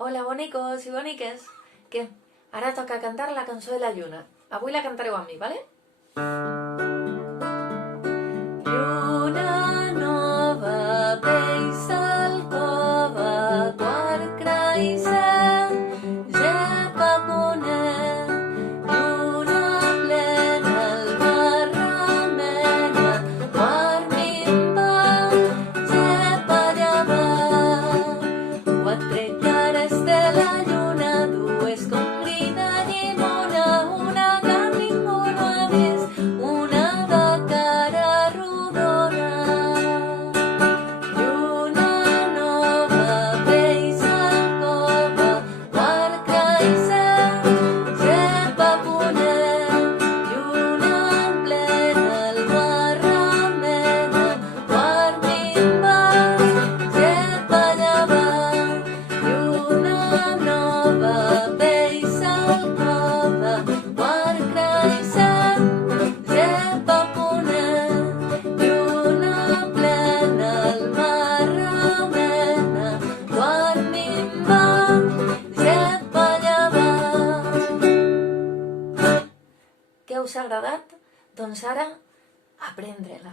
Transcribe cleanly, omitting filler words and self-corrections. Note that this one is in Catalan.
Hola, bonicos i boniques. Què? Ara toca cantar la cançó de la lluna. Avui la cantareu amb mi, vale? Lluna nova, peix al cova, quart craïsser, gep a ponent. Lluna plena, el mar remena, quart minvant, gep a llevant. Quatre cares de la lluna, dues com crida llimona, una que ningú no ha vist, una de cara rodona. Lluna nova, peix al cova, quart craïsser, gep a ponent. Lluna plena, el mar remena, quart minvant, gep a llevant. Lluna nova, peix al cova, quart craïsser, gep a ponent. Lluna plena, el mar remena, quart minvant, gep a llevant. Què us ha agradat? Doncs ara, aprendre-la.